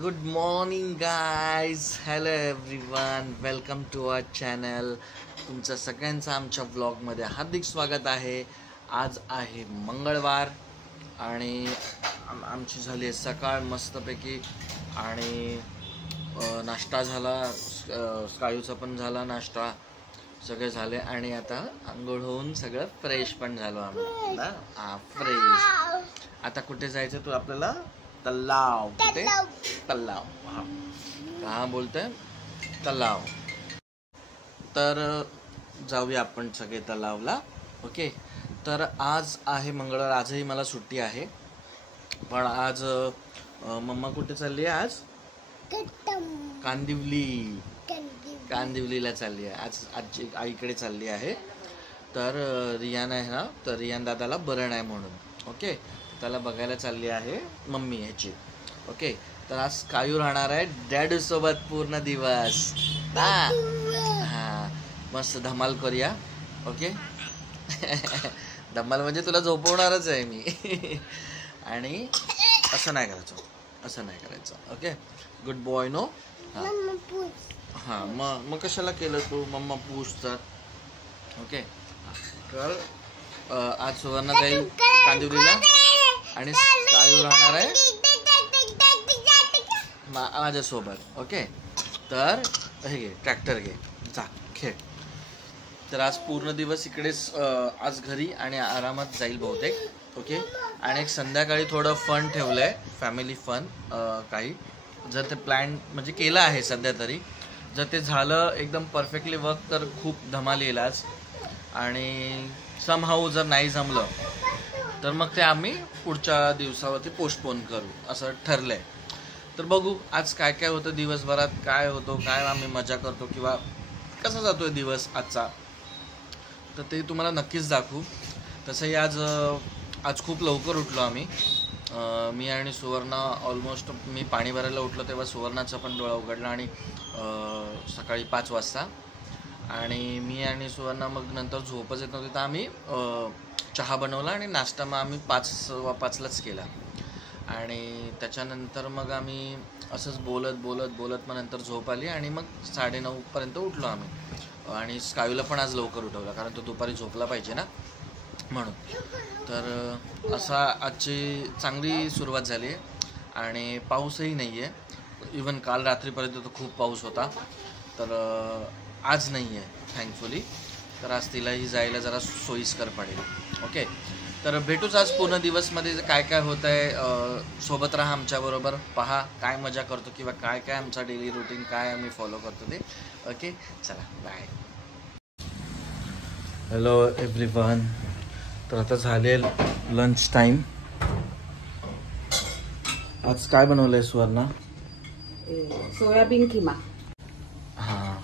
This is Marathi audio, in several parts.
Good morning guys, hello everyone, welcome to our channel. तुमचं सगळ्यांचं आमच्या व्लॉगमध्ये हार्दिक स्वागत आहे. आज आहे मंगळवार आणि आमची झाली आहे सकाळ मस्तपैकी आणि नाश्ता झाला, स्कायूचा पण झाला नाश्ता, सगळे झाले आणि आता आंघोळ होऊन सगळं फ्रेश पण झालो आम्ही. फ्रेश. आता कुठे जायचं तू आपल्याला? तलाव. कुठे? तलाव. हा बोलतोय तलाव. तर जाऊया आपण सगळे तलावला. ओके. तर आज आहे मंगळवार, आजही मला सुट्टी आहे. पण आज मम्मा कुठे चालली आहे? आज कांदिवलीला चालली आहे. आज आजी आईकडे चालली आहे. तर रियान आहे ना, तर रियान दादाला बरं नाही म्हणून. ओके. त्याला बघायला चालली आहे मम्मी ह्याची. ओके. तर आज कायू राहणार आहे डॅडू सोबत पूर्ण दिवस. हा मस्त धमाल करूया. ओके. धमाल म्हणजे तुला झोपवणारच आहे मी. आणि असं नाही करायचं. ओके. Good boy no. हा मग कशाला केलं तू मम्मा पूछतात? ओके. तर आज सुवर्ण जाईल कांदिवलीला आणि कायू राहणार आहे माझ्यासोबत. ओके. तर हे घे, ट्रॅक्टर घे, जा खेळ. तर आज पूर्ण दिवस इकडेच, आज घरी आणि आरामात जाईल बहुतेक. ओके. आणि एक संध्याकाळी थोडं फन ठेवलं आहे, फॅमिली फन. काही जर ते प्लॅन म्हणजे केलं आहे सध्या तरी, जर ते झालं एकदम परफेक्टली वर्क तर खूप धमाल येईल आज. आणि समहाऊ जर नाही जमलं तर मग ते आम्ही पुढच्या दिवसावरती पोस्टपोन करू असं ठरलंय. तर बघू आज काय काय होतं दिवसभरात, काय होतो, काय आम्ही मजा करतो किंवा कसा जातोय दिवस आजचा, तर ते तुम्हाला नक्कीच दाखवू. तसंही आज खूप लवकर उठलो आम्ही. मी आणि सुवर्णा ऑलमोस्ट, मी पाणी भरायला उठलो तेव्हा सुवर्णाचा पण डोळा उघडला आणि सकाळी 5 वाजता. आणि मी आणि सुवर्णा मग नंतर झोपच येत नव्हती तर आम्ही चहा बनवला आणि नाश्ता मग आम्ही 5:15लाच केला. आणि त्याच्यानंतर मग आम्ही असंच बोलत मग नंतर झोप आली आणि मग 9:30पर्यंत उठलो आम्ही. आणि स्कायूला पण आज लवकर उठवला कारण तो दुपारी झोपला पाहिजे ना म्हणून. तर असा आजची चांगली सुरुवात झाली आहे. आणि पाऊसही नाही आहे. इवन काल रात्रीपर्यंत तो खूप पाऊस होता, तर आज नाही आहे थँकफुली. तर आज तिलाही जायला जरा सोयीस्कर पडेल. ओके. तर भेटूच आज पूर्ण दिवसमध्ये काय काय होतं आहे. सोबत राहा आमच्याबरोबर, पहा काय मजा करतो किंवा काय काय आमचा डेली रुटीन काय आम्ही फॉलो करतो ते. ओके. चला बाय. Hello everyone. तर आता झाले लंच टाईम. आज काय बनवलं आहे सुवर्णा? सोयाबीन किमा. हां,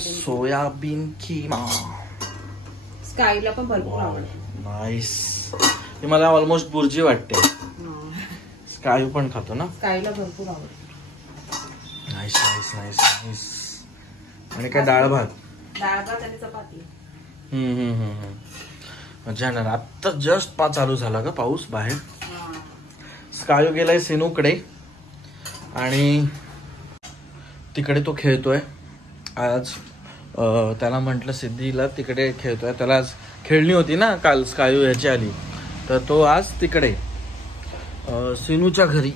सोयाबीन किमा. स्काईला पण भरपूर आवडते. नाईस. हे मला ऑलमोस्ट बुर्जी वाटते. स्कायू पण खातो ना? स्काईला भरपूर आवडते. Nice nice nice nice. आणि काय डाळ भात आणि चपाती. मजा येणार. आत्ता जस्ट चालू झाला का पाऊस बाहेर. स्कायू गेलाय सेनूकडे आणि तिकडे तो खेळतोय आज. त्याला म्हटलं सिद्धीला तिकडे खेळतोय, त्याला आज खेळणी होती ना काल स्कायू ह्याची आली, तर तो आज तिकडे सिनूच्या घरी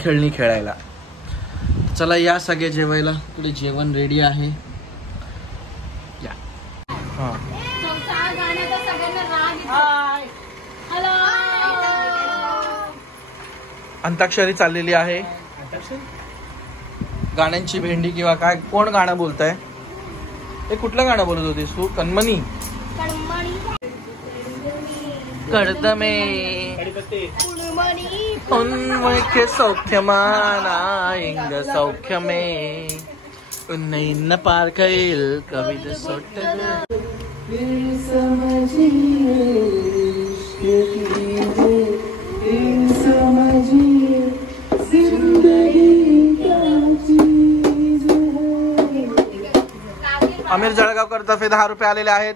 खेळणी खेळायला. चला या सगळे जेवायला. पुढे जेवण रेडी आहे. या. हां अंताक्षरी चाललेली आहे. गाण्यांची भेंडी किंवा काय, कोण गाणं बोलताय? हे कुठलं गाणं बोलत होतीस तू? कणमणी कडदमे उन्मुखे सौख्यमानायंग सौख्यमे उन्नयन पार कैल कवित सोट. आमिर जळगावकर तर्फे 10 रुपये आलेले आहेत.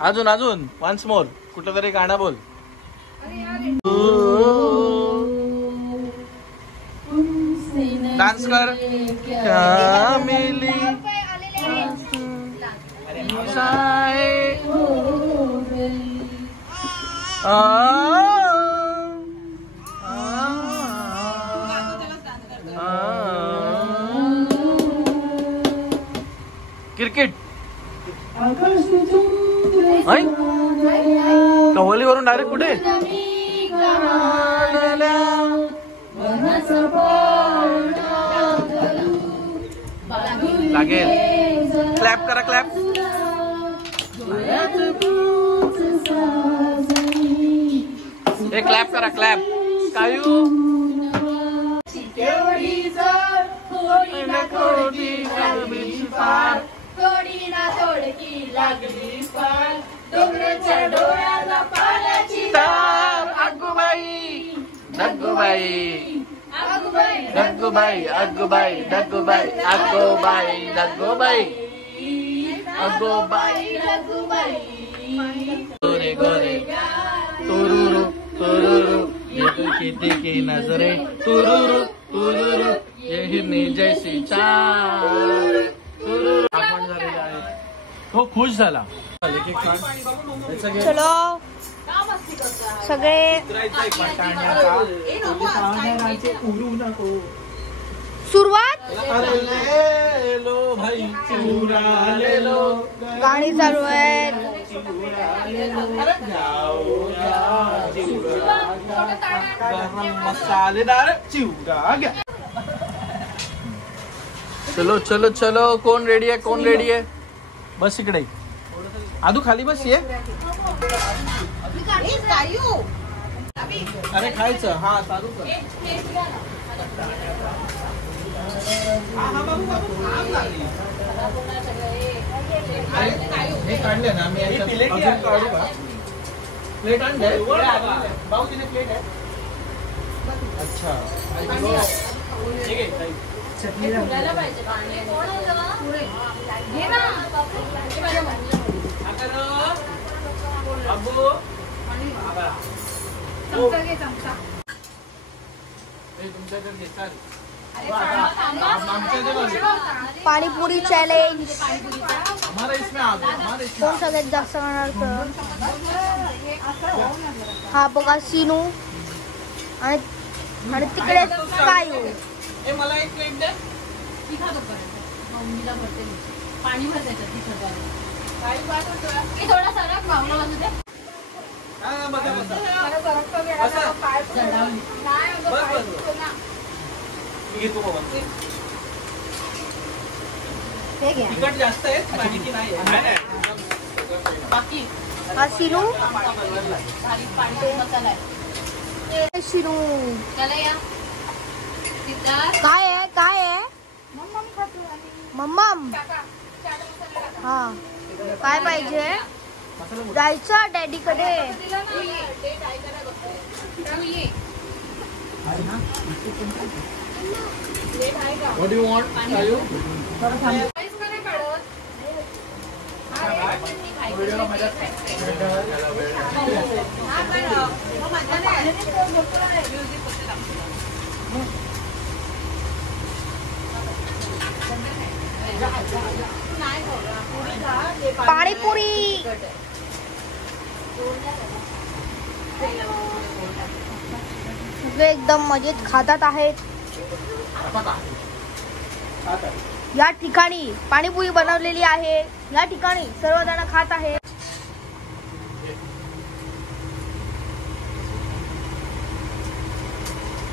अजून वन्स मोर कुठलं तरी गाणं बोल. डान्स कर. क्या मिली क्रिकेट कव्वालीवरून डायरेक्ट कुठे लागेल. क्लॅप करा क्लॅप. क्लॅप करा क्लॅप. कायू थोडी ना थोडकी लागली पाल डोंगराच्या डोळ्याला पाण्याची अग्गूबाई डग्गूबाई अगुबाई डग्गूबाई अग्गूबाई डग्गूबाई अग्गूबाई डग्गूबाई अग्गूबाई अगुबाई गोरे गोरे तुरुरु तुरुरु ये किती की नजरे तुरुरु तुरुरु ये हिरनी जैसी चाल तुरुरु. आगमन झालेलं आहे. हो खुश झाला. चलो सगळे सुरुवात. गाणी चालू आहेत. मसालेदार चिवडा घ्या. चलो चलो चलो. कोण रेडी आहे कोण रेडी आहे. बस इकडे. आदू खाली बस. ये अरे खायचं. हा चालू कर. हे काढले ना मी काढू का. प्लेट आणले भाऊ तिने प्लेट आहे. अच्छा पाणीपुरी चॅलेंज. कोण सगळ्यात जास्त खाणार. हा बघा सिनू आणि तिकडे कायू. मला एक प्लेट द्या. पाणी भर त्याच्यात थोडा सरक मागला बाजू दे. तिखट जास्त आहे पाणी नाही. बाकी हा सिनू. पाणी मसाला आहे. सिनू त्याला या काय आहे काय आहे. मम्मम. हा काय पाहिजे. जायचं डॅडीकडे. What do you want? Panipuri. सगळे एकदम मजेत खातात आहेत. या ठिकाणी पाणीपुरी बनवलेली आहे. या ठिकाणी सर्वजण खात आहेत.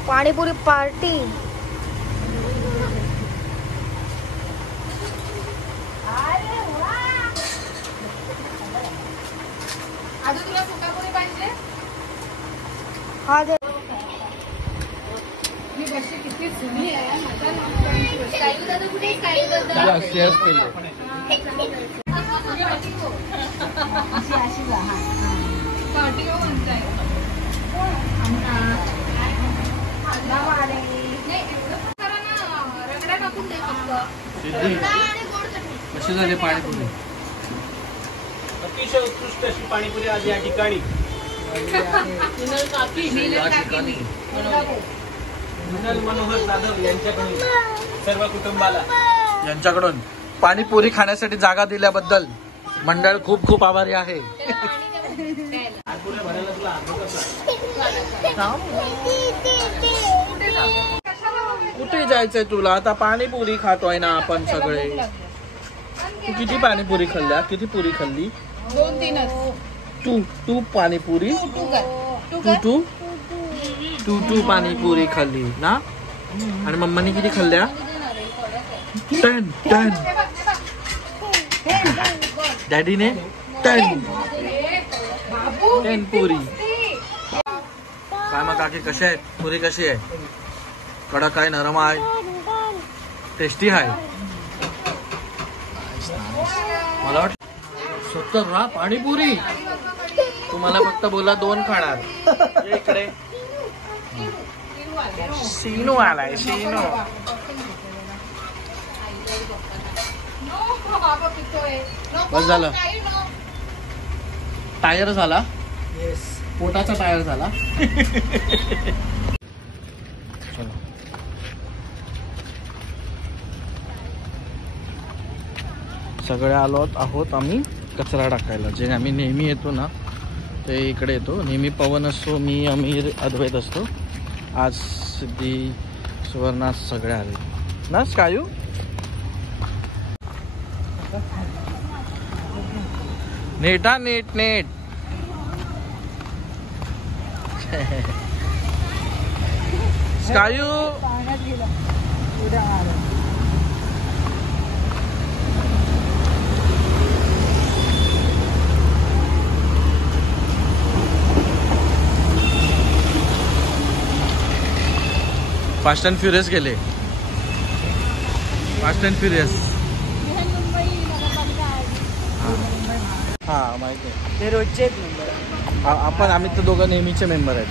पाणीपुरी पार्टी. अजून तुला सुकापुरी पाहिजे. हा दे. ही बशी किती जुनी आहे. स्टाईल दादा कुठे स्टाईल दादा कशी झाली पाणीपुरी. अतिशय उत्कृष्ट अशी पाणीपुरी आज या ठिकाणी विठ्ठल मनोहर जाधव यांच्याकडून सर्व कुटुंबाला यांच्याकडून पाणीपुरी खाण्यासाठी जागा दिल्याबद्दल मंडळ खूप खूप आभारी आहे. पुढे भरायला तुला कुठे जायचंय तुला? आता पाणीपुरी खातोय ना आपण सगळे. तू किती पाणीपुरी खाल्ल्या? किती पुरी खाल्ली? 2-3 तू पाणीपुरी तू पाणीपुरी खाल्ली ना? आणि मम्माने किती खाल्ल्या? 10 डॅडीने 10 पुरी. काय मग काकी कशी आहे पुरी? कशी आहे? कडक आहे, नरम आहे, टेस्टी आहे? मला वाटतं 70 पाणीपुरी. तुम्हाला फक्त बोला 2 खाणार. इकडे सीनू आलाय. सीनू बस झालं. टायर झाला, पोटाचा टायर झाला. सगळे आलो आहोत आम्ही कचरा टाकायला. जे आम्ही नेहमी येतो ना ते इकडे येतो. नेहमी पवन असतो, मी, अमीर, अद्वैत असतो. आज सिद्धी, सुवर्णा सगळे आले ना. स्कायू नेटा नेट स्कायू फास्ट अँड फ्युरियस गेले. Fast and furious. हा माहिती आहे. ते रोजचे मेंबर. आम्ही तर दोघं नेहमीचे मेंबर आहेत.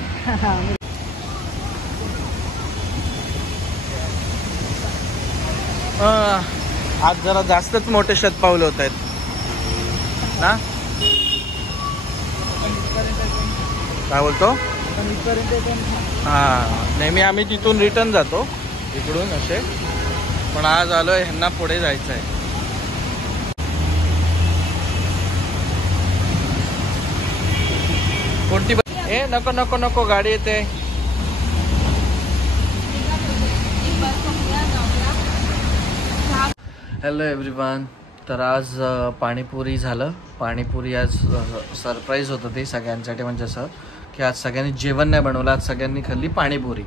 आज जरा जास्तच मोठे शतपावले होत आहेत ना. काय बोलतो? हा, नेहमी आम्ही तिथून रिटर्न जातो इकडून असे, पण आज आलोय ह्यांना पुढे जायचं आहे. कोणती? ए नको नको नको, गाडी येते. Hello everyone. तर आज पाणीपुरी झालं. पाणीपुरी आज सरप्राईज होतं ते सगळ्यांसाठी. म्हणजे असं की आज सगळ्यांनी जेवण नाही बनवलं, आज सगळ्यांनी खाल्ली पाणीपुरी.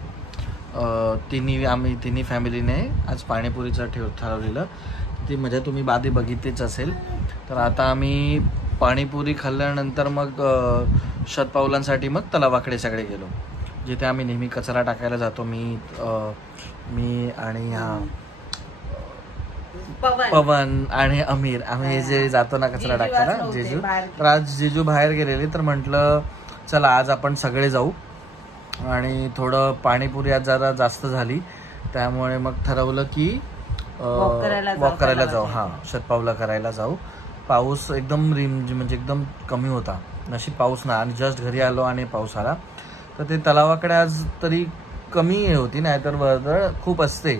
तिन्ही फॅमिलीने आज पाणीपुरीचं ठरवलेलं. ती मजा तुम्ही आधी बघितलीच असेल. तर आता आम्ही पाणीपुरी खाल्ल्यानंतर मग शतपावलांसाठी मग तलावाकडे सगळे गेलो, जिथे आम्ही नेहमी कचरा टाकायला जातो. मी आणि पवन आणि अमीर, आम्ही जे जातो ना कचरा टाकायला जेजू. तर आज जेजू बाहेर गेलेली, तर म्हटलं चला आज आपण सगळे जाऊ. आणि थोडं पाणीपुरी आज जरा जास्त झाली, त्यामुळे मग ठरवलं की वॉक करायला जाऊ. हां, शतपावला करायला जाऊ. पाऊस एकदम म्हणजे एकदम कमी होता. नशीब पाऊस ना, आणि जस्ट घरी आलो आणि पाऊस आला. तर ते तलावाकडे आज तरी कमी होती, नाहीतर वर्दळ खूप असते,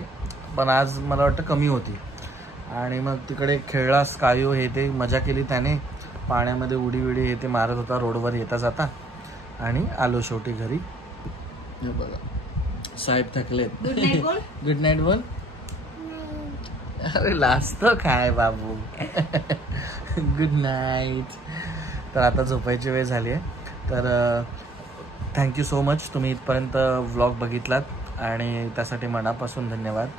पण आज मला वाटतं कमी होती. आणि मग तिकडे खेळला स्कायू, हे ते मजा केली त्याने. पाण्यामध्ये उडी विडी हे ते मारत होता रोडवर येता जाता. आणि आलो शेवटी घरी. बघा साहेब थकले. गुड नाईट बोल. अरे लास्ट काय बाबू. Good night. तर आता झोपायची वेळ झाली आहे. तर थँक्यू सो मच, तुम्ही इथपर्यंत व्लॉग बघितलात आणि त्यासाठी मनापासून धन्यवाद.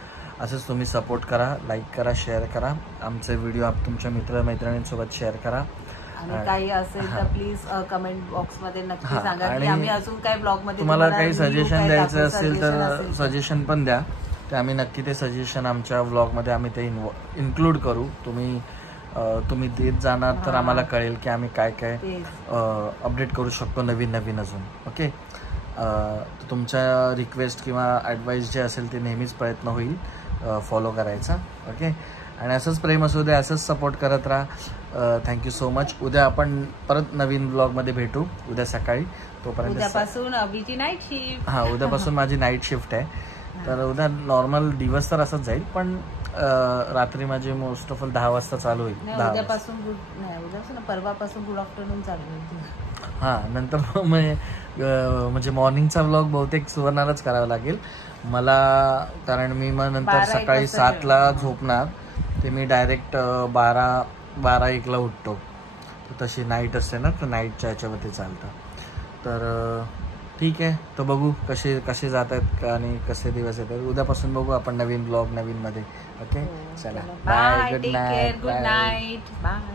असंच तुम्ही सपोर्ट करा, लाईक करा, शेअर करा. आमचे व्हिडिओ तुमच्या मित्रमैत्रिणींसोबत शेअर करा. आणि काही असेल तर प्लीज कमेंट बॉक्स मध्ये नक्की सांगा की आम्ही अजून काही ब्लॉग मध्ये तुम्हाला काही सजेशन द्यायचं असेल तर सजेशन पण द्या. ते आम्ही नक्की ते सजेशन आमच्या व्लॉगमध्ये आम्ही ते इन्क्लूड करू. तुम्ही देत जाणार तर आम्हाला कळेल की आम्ही काय काय अपडेट करू शकतो नवीन अजून. ओके. तुमच्या रिक्वेस्ट किंवा ॲडवाईस जे असेल ते नेहमीच प्रयत्न होईल फॉलो करायचा. ओके. आणि असंच प्रेम असू दे, असंच सपोर्ट करत राहा. Thank you so much. उद्या आपण परत नवीन ब्लॉगमध्ये भेटू उद्या सकाळी. तोपर्यंत उद्यापासून अभिची नाईट शिफ्ट. हां, उद्यापासून माझी नाईट शिफ्ट आहे. तर उद्या नॉर्मल दिवस तर असंच जाईल, पण रात्री माझे मोस्ट ऑफ ऑल 10 वाजता चालू होईल. 10 वाजता. उद्यापासून उद्यापासून परवापासून गुड आफ्टरनून चालू होईल. हां, नंतर म्हणजे मॉर्निंगचा व्लॉग बहुतेक सुवर्णालाच करावा लागेल मला, कारण मी मग नंतर सकाळी 7ला झोपणार, ते मी डायरेक्ट 12-1ला उठतो. तशी नाईट असते ना, तर नाईटच्या ह्याच्यावरती चालतं. तर ठीक आहे, तर बघू कसे जात आहेत आणि कसे दिवस येतात. उद्यापासून बघू आपण नवीन ब्लॉग नवीन मध्ये. ओके, चला bye, good night. Good night, bye.